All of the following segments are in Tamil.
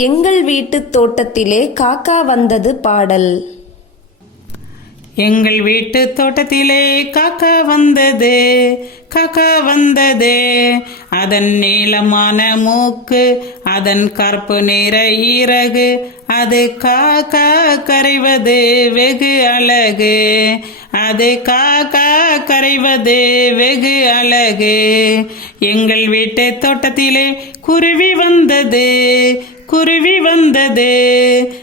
எங்கள் வீட்டுத் தோட்டத்திலே காக்கா வந்தது பாடல். எங்கள் வீட்டு தோட்டத்திலே காக்கா வந்தது, காக்கா வந்தது. அதன் நீளமான மூக்கு, அதன் கருப்பு நிற இறகு, அது காக்கா கரைவது வெகு அழகு, அது காக்கா கரைவது வெகு அழகு. எங்கள் வீட்டு தோட்டத்திலே குருவி வந்தது, குருவி வந்தது.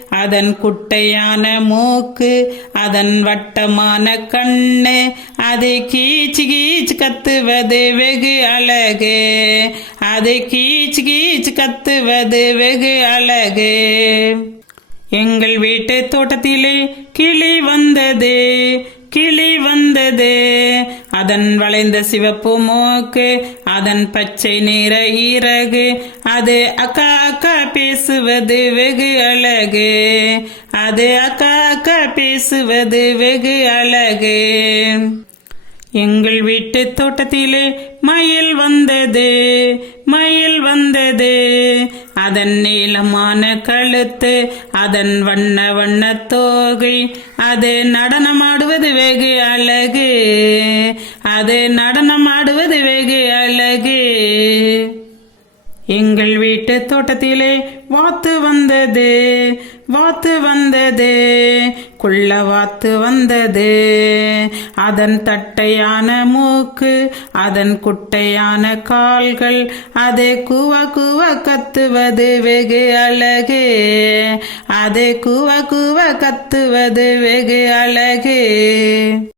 அதன் குட்டையான மூக்கு, அதன் வட்டமான கண்ணு, அது கீச்சு கீச்சு கத்துவது வெகு அழகு, அது கீச்சு கீச்சு கத்துவது வெகு அழகு. எங்கள் வீட்டு தோட்டத்திலே கிளி வந்தது, கிளி வந்தது. அதன் வளைந்த சிவப்பு மூக்கு, அதன் பச்சை நிற இறகு, அது அக்கா அக்கா பேசுவது வெகு அழகு, அது அக்கா அக்கா பேசுவது வெகு அழகு. எங்கள் வீட்டு தோட்டத்திலே மயில் வந்தது, மயில் வந்தது. அதன் நீளமான கழுத்து, அதன் வண்ண வண்ண தோகை, அது நடனமாடுவது வெகு அழகு, அது நடனமாடுவது வெகு அழகு. எங்கள் வீட்டு தோட்டத்திலே வாத்து வந்தது, வாத்து வந்தது, குள்ள வாத்து வந்தது. அதன் தட்டையான மூக்கு, அதன் குட்டையான கால்கள், அது கூவ கூவ கத்துவது வெகு அழகு, அது கூவ கூவ கத்துவது வெகு அழகு.